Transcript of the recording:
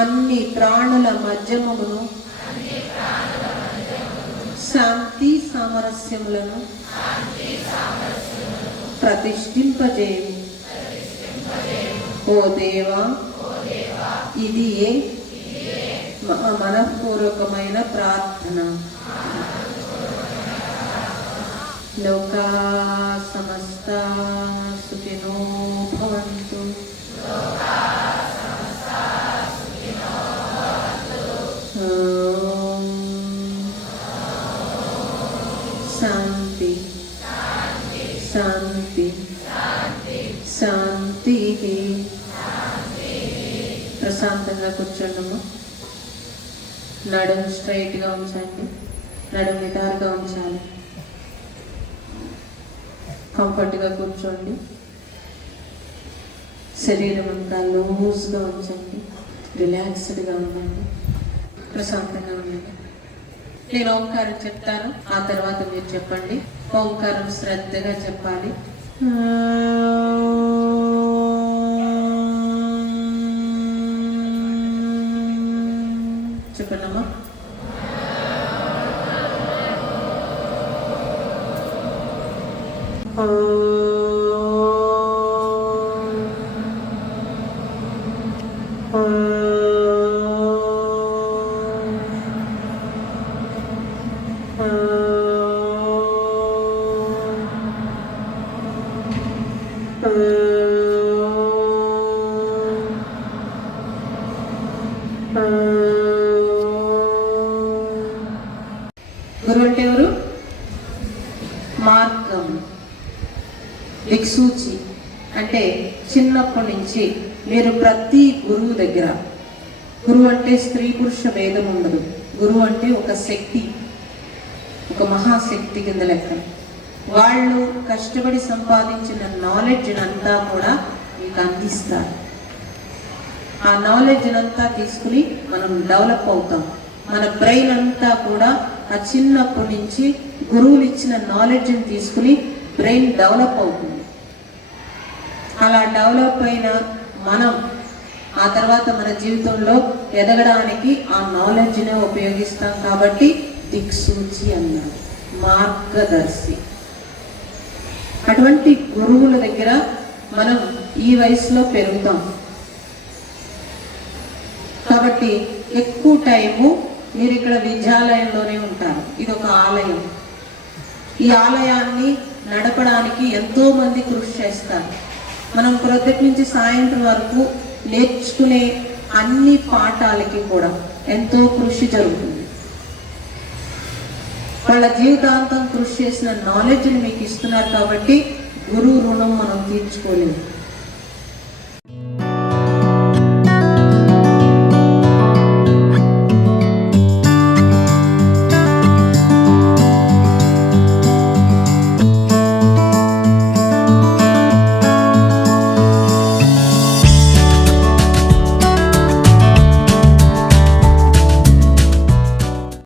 అన్ని ప్రాణుల మధ్యమును శాంతి సామరస్యములను ప్రతిష్ఠింపజేయు. ఓ దేవా, ఇది మనఃపూర్వకమైన ప్రార్థన. లోకా సమస్త సుఖినో భవంతు. శాంతి శాంతి శాంతి. ప్రశాంతంగా కూర్చోండమ్మా. నడుము స్ట్రైట్గా ఉంచండి. నడుము నిటారుగా ఉంచాలి. కంఫర్ట్గా కూర్చోండి. శరీరం అంతా లూజ్గా ఉంచండి. రిలాక్స్డ్గా ఉండండి. ప్రశాంతంగా ఉండండి. నేను ఓంకారం చెప్తాను, ఆ తర్వాత మీరు చెప్పండి. ఓంకారం శ్రద్ధగా చెప్పాలి. చెప్పండమ్మా. గురువు అంటే ఎవరు? మార్గం, దిక్సూచి. అంటే చిన్నప్పటి నుంచి మీరు ప్రతి గురువు దగ్గర, గురువు అంటే స్త్రీ పురుష భేదం ఉండదు. గురువు అంటే ఒక శక్తి, ఒక మహాశక్తి కింద లెక్క. వాళ్ళు కష్టపడి సంపాదించిన నాలెడ్జ్ అంతా కూడా మీకు అందిస్తారు. ఆ నాలెడ్జ్ అంతా తీసుకుని మనం డెవలప్ అవుతాం. మన బ్రెయిన్ అంతా కూడా ఆ చిన్నప్పటి నుంచి గురువులు ఇచ్చిన నాలెడ్జ్ని తీసుకుని బ్రెయిన్ డెవలప్ అవుతుంది. అలా డెవలప్ అయిన మనం ఆ తర్వాత మన జీవితంలో ఎదగడానికి ఆ నాలెడ్జ్నే ఉపయోగిస్తాం. కాబట్టి దిక్సూచి అన్నారు, మార్గదర్శి. అటువంటి గురువుల దగ్గర మనం ఈ వయసులో పెరుగుతాం. కాబట్టి ఎక్కువ టైము మీరు ఇక్కడ విద్యాలయంలోనే ఉంటారు. ఇది ఒక ఆలయం. ఈ ఆలయాన్ని నడపడానికి ఎంతో మంది కృషి చేస్తారు. మనం ప్రొద్దుటి నుంచి సాయంత్రం వరకు నేర్చుకునే అన్ని పాఠాలకి కూడా ఎంతో కృషి జరుగుతుంది. వాళ్ళ జీవితాంతం కృషి చేసిన నాలెడ్జ్ని మీకు ఇస్తున్నారు. కాబట్టి గురువు రుణం మనం తీర్చుకోలేము.